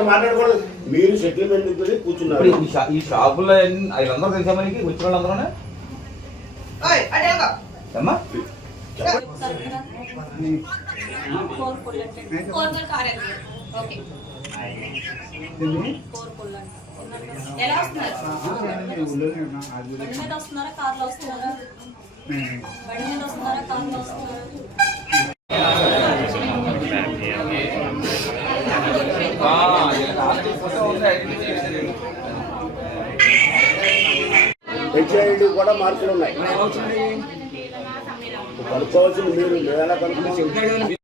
ఆ మాటలు మాట్లాడకూడదు. మీరు సెటిల్మెంట్ కూర్చున్నారు. ఈ షాపులో వీళ్ళందరూ తెలుసా మనకి వచ్చిన వాళ్ళందరూ. అమ్మా. ఎలా వస్తున్నారా? కార్లో వస్తున్నారా? బండి మీద వస్తున్నారా? కార్లో వస్తున్నారా? హెచ్ఐడి కూడా మార్కులు ఉన్నాయి కనుక్కోవాల్సింది మీరు ఎలా కనుక్కోవాలి ఇదే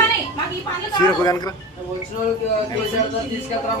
పని. మాకు ఈ పనులు కావాలి. వచ్చిన వాళ్ళకి తీసుకెళ్తారు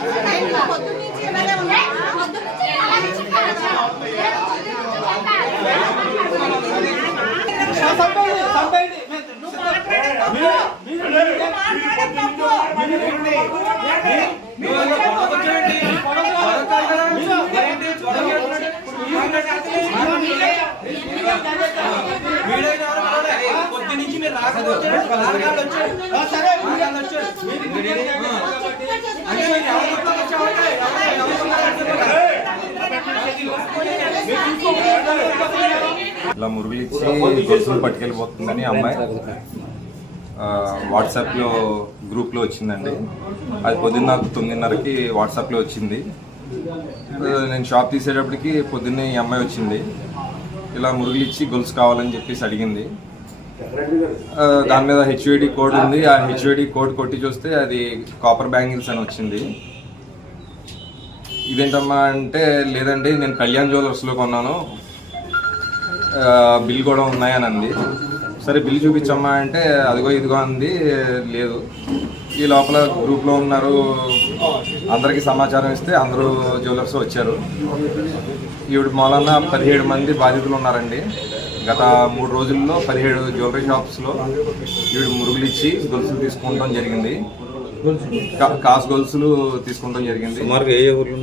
బ్లాక్ అయిపోతున్నారు కదా. వచ్చిన ఇలా మురుగులు ఇచ్చి గొలుసులు పట్టుకెళ్ళిపోతుందని అమ్మాయి వాట్సాప్లో గ్రూప్లో వచ్చిందండి. అది పొద్దున్న నాకు తొమ్మిదిన్నరకి వాట్సాప్లో వచ్చింది. నేను షాప్ తీసేటప్పటికి పొద్దున్నే ఈ అమ్మాయి వచ్చింది. ఇలా మురుగులు ఇచ్చి గొలుసు కావాలని చెప్పేసి అడిగింది. దాని మీద హెచ్ఓడి కోడ్ ఉంది. ఆ హెచ్ఓడి కోడ్ కొట్టి చూస్తే అది కాపర్ బ్యాంగిల్స్ అని వచ్చింది. ఇదేంటమ్మా అంటే లేదండి నేను కళ్యాణ్ జ్యువెలర్స్లో కొన్నాను. బిల్ కూడా ఉన్నాయని అంది సరే బిల్ చూపించమ్మా అంటే అదిగో ఇదిగో అంది లేదు. ఈ లోపల గ్రూప్లో ఉన్నారు అందరికీ సమాచారం ఇస్తే అందరూ జ్యువెలర్స్ వచ్చారు. ఈవిడ మూలన పదిహేడు మంది బాధితులు ఉన్నారండి. గత మూడు రోజుల్లో పదిహేడు జ్యువెలరీ షాప్స్లో ఈవిడ మురుగులు ఇచ్చి గొలుసులు తీసుకుంటాం జరిగింది. కాసు గొలుసులు తీసుకుంటాం జరిగింది. సుమారుగా ఏ ఊర్లో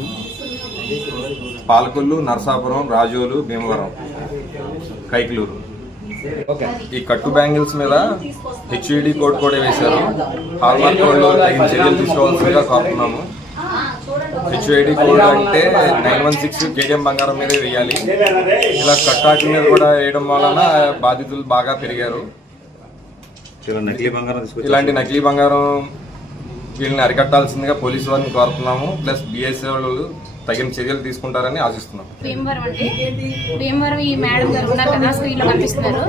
పాలకొల్లు నరసాపురం రాజోలు భీమవరం కైకలూరు. ఈ కట్టు బ్యాంగిల్స్ మీద హెచ్ఈడి కోడ్ కూడా వేశారు. హాల్మార్క్ కోడ్లో తగిన చర్యలు తీసుకోవాల్సిందిగా కోరుతున్నాము. హెచ్ఐడి కోడ్ అంటే నైన్ వన్ సిక్స్ కేటీఎం బంగారం మీదే వేయాలి. ఇలా కట్టాట్ల మీద కూడా వేయడం వలన బాధితులు బాగా పెరిగారు. ఇలాంటి నకిలీ బంగారం వీళ్ళని అరికట్టాల్సిందిగా పోలీసు వారిని కోరుతున్నాము. ప్లస్ బిఎస్ఏ వాళ్ళు తగిన చర్యలు తీసుకుంటారని ఆశిస్తున్నాం. భీమవరం అండి. భీమవరం ఈ మేడం గారు ఉన్నారు కదా స్క్రీన్లో కనిపిస్తున్నారు.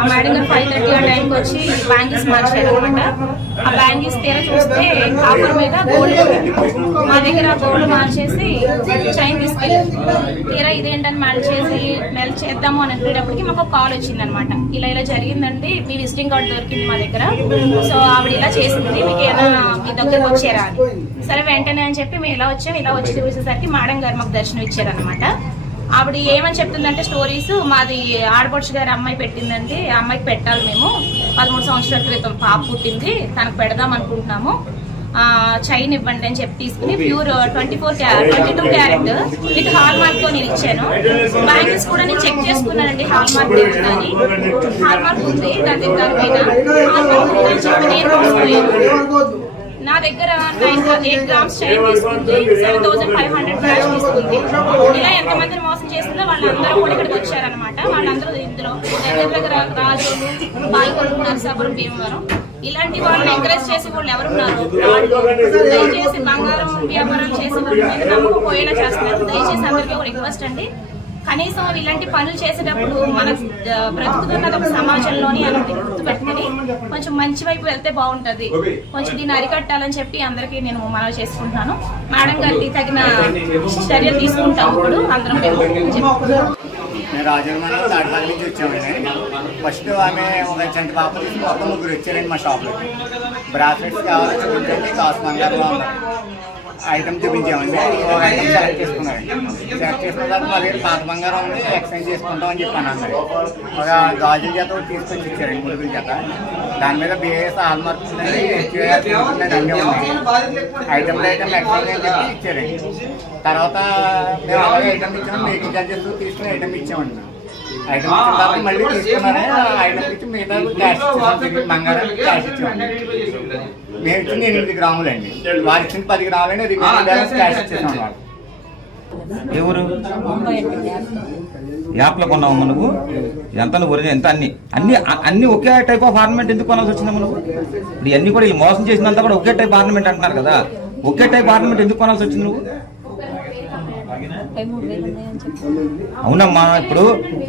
ఆ మేడం గారు ఫైవ్ థర్టీ ఆ టైంకి వచ్చి బ్యాంగిల్స్ మార్చారు అనమాట ఆ బ్యాంగిల్స్ తీర చూస్తే కాపర్ మీద గోల్డ్ మా దగ్గర గోల్డ్ మార్చేసి చైన్ తీసుకెళ్ళారు. తీరా ఇదేంటని మెల్ చేసి మెల్ట్ చేద్దాము అని అనుకునేటప్పటికి మాకు కాల్ వచ్చింది అనమాట ఇలా ఇలా జరిగిందండి మీ విజిటింగ్ కార్డు దొరికింది మా దగ్గర. సో ఆవిడ ఇలా చేసింది మీకు ఏమైనా మీ దగ్గరకు వచ్చారా అని. సరే వెంటనే అని చెప్పి మేము ఇలా వచ్చాం. ఇలా వచ్చి చూసేసరికి మేడం గారు మాకు దర్శనం ఇచ్చారనమాట ఆవిడ ఏమని చెప్తుందంటే స్టోరీస్ మాది ఆడపడుచు గారి అమ్మాయి పెట్టిందండి. అమ్మాయికి పెట్టాలి మేము. పదమూడు సంవత్సరాల క్రితం పాప పుట్టింది. తనకు పెడదాం అనుకుంటున్నాము. చైన్ ఇవ్వండి అని చెప్పి తీసుకుని pure twenty four twenty two carat. With hallmark నేను ఇచ్చాను. బ్యాంగిల్స్ కూడా నేను చెక్ చేసుకున్నానండి హాల్ మార్క్ ఉందని హాల్ మార్క్ ఉంది దాని దాని హాల్ మార్క్ చెప్పి నేను దగ్గర నైన్ ఎయిట్ గ్రామ్స్ చైన్ తీసుకుంది. Seven thousand five hundred cash తీసుకుంది. ఇలా ఎంతమందిని మోసం చేసిందో వాళ్ళందరూ కూడా ఇక్కడికి వచ్చారనమాట వాళ్ళందరూ ఇందులో దగ్గర రాజులు పాల్గొంటు నరసాపురం భీమవరం. ఇలాంటి వాళ్ళని ఎంకరేజ్ చేసి వాళ్ళు ఎవరున్నారు వాళ్ళు దయచేసి బంగారం వ్యాపారం చేసి వాళ్ళ మీద నమ్మకం పోయేలా చేస్తున్నారు. దయచేసి అందరికీ ఒక రిక్వెస్ట్ అండి. కనీసం ఇలాంటి పనులు చేసేటప్పుడు మన ఆ, బ్రతుకుతున్నది ఒక సమాజంలోని అని గుర్తు పెట్టుకుని కొంచెం మంచి వైపు వెళ్తే బాగుంటది. కొంచెం దీన్ని అరికట్టాలని చెప్పి అందరికీ నేను మనవి చేసుకుంటున్నాను. మేడం గారికి తగిన చర్యలు తీసుకుంటాం ఇప్పుడు అందరం రాజమండ్రి తాడపల్లి నుంచి వచ్చామండి. ఫస్ట్ ఆమె ఒక చంటి పాప తీసుకుని మొత్తం ముగ్గురు వచ్చారండి మా షాప్లో బ్రాస్లెట్స్ కావాలి చూడండి ఉన్నారు ఐటమ్ చూపించామండి. ఐటమ్ సెలెక్ట్ చేసుకున్నారండి. సెలెక్ట్ చేసుకున్న తర్వాత మా దగ్గర పాత బంగారం ఉంది ఎక్స్చేంజ్ చేసుకుంటాం అని చెప్పాను అన్నారు ఒక గాజుల చేత ఒకటి తీసుకొచ్చి ఇచ్చారండి మురుగుల చేత దాని మీద బిఏఎస్ ఆల్ మార్క్స్ అన్నీ ఉన్నాయి. ఐటమ్ ఐటమ్ ఎక్స్చేంజ్ అని చెప్పి ఇచ్చారండి. తర్వాత మేము అలాగే ఐటమ్ ఇచ్చాము మేకింగ్ చార్జెస్ తీసుకుని ఐటమ్ ఇచ్చామండి. ఐటమ్ ఇచ్చిన తర్వాత మళ్ళీ తీసుకున్నారే ఐటమ్ ఇచ్చి మిగతా క్యాష్ ఇచ్చాము బంగారం క్యాష్ ఇచ్చామండి మేము ఇచ్చింది ఎనిమిది గ్రాములండి. వారు ఇచ్చింది పది బ్యాలెన్స్ క్యాష్ ఇచ్చేసాం వాళ్ళు ఎవరు? యాప్లో కొన్నావు నువ్వు ఎంత ఒరిజినల్ ఎంత అన్ని? అన్ని అన్ని ఒకే టైప్ ఆఫ్ ఆర్నమెంట్ ఎందుకు కొనాల్సి నువ్వు ఇప్పుడు ఇవన్నీ కూడా మోసం చేసినంత కూడా ఒకే టైప్ ఆర్నమెంట్ అంటున్నారు కదా. ఒకే టైప్ ఆర్నమెంట్ ఎందుకు కొనాల్సి వచ్చింది నువ్వు? అవునమ్మా ఇప్పుడు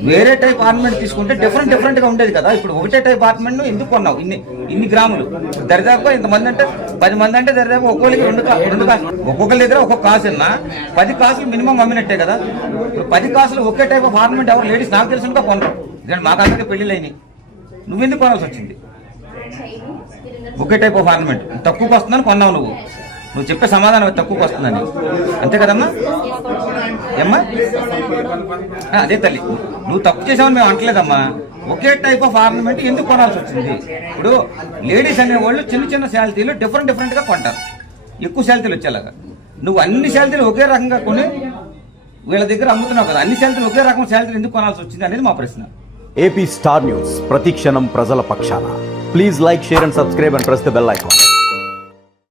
వేరే టైప్ ఆర్నమెంట్ తీసుకుంటే డిఫరెంట్ డిఫరెంట్గా ఉండేది కదా. ఇప్పుడు ఒకటే టైప్ ఆర్నమెంట్ నువ్వు ఎందుకు కొన్నావు? ఇన్ని ఇన్ని గ్రాములు. దరిదాపుగా ఇంతమంది అంటే పది మంది అంటే దరిదాపు ఒక్కొక్కరికి రెండు రెండు కాసు ఒక్కొక్కరి దగ్గర ఒక్కొక్క కాసు ఉన్నా పది కాసులు మినిమం అమ్మినట్టే కదా. ఇప్పుడు పది కాసులు ఒకే టైప్ ఆఫ్ ఆర్నమెంట్ ఎవరు లేడీస్ నాకు తెలిసినగా కొనరు. ఎందుకంటే మాకు అందరికీ అయినాయి. నువ్వెందుకు కొనాల్సి వచ్చింది? ఒకే టైప్ ఆఫ్ ఆర్నమెంట్ తక్కువకి వస్తుందని కొన్నావు నువ్వు. నువ్వు చెప్పే సమాధానం అది తక్కువకి వస్తుందని అంతే కదమ్మా? ఏమ్మా? అదే తల్లి. నువ్వు తప్పు చేసావని మేము అంటలేదమ్మా ఒకే టైప్ ఆఫ్ ఆర్నమెంట్ ఎందుకు కొనాల్సి వచ్చింది? ఇప్పుడు లేడీస్ అనేవాళ్ళు చిన్న చిన్న శాలరీలు డిఫరెంట్ డిఫరెంట్గా కొంటారు. ఎక్కువ శాలరీలు వచ్చేలాగా. నువ్వు అన్ని శాలరీలు ఒకే రకంగా కొని వీళ్ళ దగ్గర అమ్ముతున్నావు కదా. అన్ని శాలరీలు ఒకే రకం శాలరీలు ఎందుకు కొనాల్సి వచ్చింది అనేది మా ప్రశ్న. ఏపీ స్టార్ న్యూస్ ప్రతిక్షణం ప్రజల పక్షాన. Please like share and subscribe and press the bell icon